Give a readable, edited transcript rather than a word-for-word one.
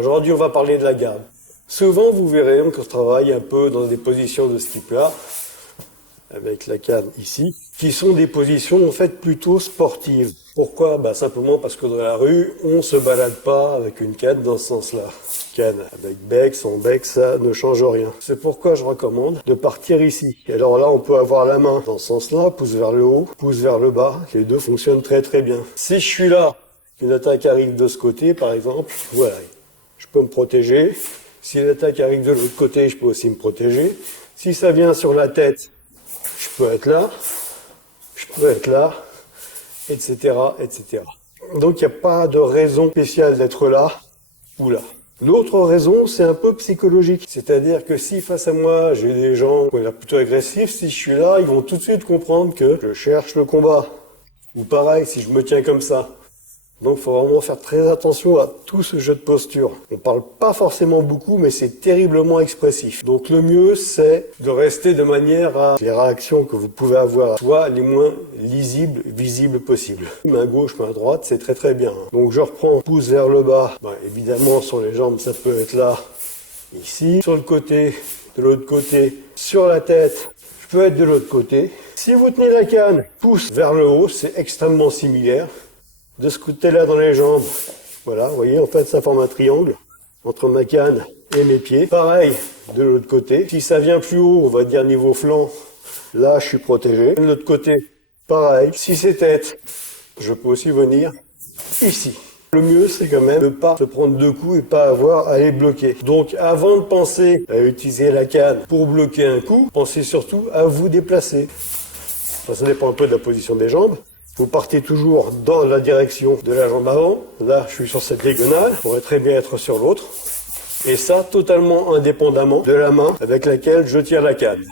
Aujourd'hui, on va parler de la garde. Souvent, vous verrez qu'on travaille un peu dans des positions de ce type-là, avec la canne ici, qui sont des positions en fait plutôt sportives. Pourquoi? Simplement parce que dans la rue, on se balade pas avec une canne dans ce sens-là. Canne avec bec, sans bec, ça ne change rien. C'est pourquoi je recommande de partir ici. Et alors là, on peut avoir la main dans ce sens-là, pouce vers le haut, pouce vers le bas. Les deux fonctionnent très très bien. Si je suis là, une attaque arrive de ce côté, par exemple, voilà, je peux me protéger. Si l'attaque arrive de l'autre côté, je peux aussi me protéger. Si ça vient sur la tête, je peux être là, je peux être là, etc., etc. Donc il n'y a pas de raison spéciale d'être là ou là. L'autre raison, c'est un peu psychologique. C'est-à-dire que si face à moi, j'ai des gens qui ont l'air plutôt agressifs, si je suis là, ils vont tout de suite comprendre que je cherche le combat. Ou pareil, si je me tiens comme ça. Donc il faut vraiment faire très attention à tout ce jeu de posture. On parle pas forcément beaucoup, mais c'est terriblement expressif. Donc le mieux, c'est de rester de manière à les réactions que vous pouvez avoir soient les moins lisibles, visibles possibles. Main gauche, main droite, c'est très très bien. Donc je reprends, pouce vers le bas. Évidemment, sur les jambes, ça peut être là, ici. Sur le côté, de l'autre côté, sur la tête, je peux être de l'autre côté. Si vous tenez la canne, pouce vers le haut, c'est extrêmement similaire. De ce côté-là dans les jambes, voilà, vous voyez, en fait, ça forme un triangle entre ma canne et mes pieds. Pareil, de l'autre côté. Si ça vient plus haut, on va dire niveau flanc, là, je suis protégé. De l'autre côté, pareil. Si c'est tête, je peux aussi venir ici. Le mieux, c'est quand même de ne pas se prendre deux coups et pas avoir à les bloquer. Donc, avant de penser à utiliser la canne pour bloquer un coup, pensez surtout à vous déplacer. Ça dépend un peu de la position des jambes. Vous partez toujours dans la direction de la jambe avant. Là, je suis sur cette diagonale. Je pourrais très bien être sur l'autre. Et ça, totalement indépendamment de la main avec laquelle je tiens la canne.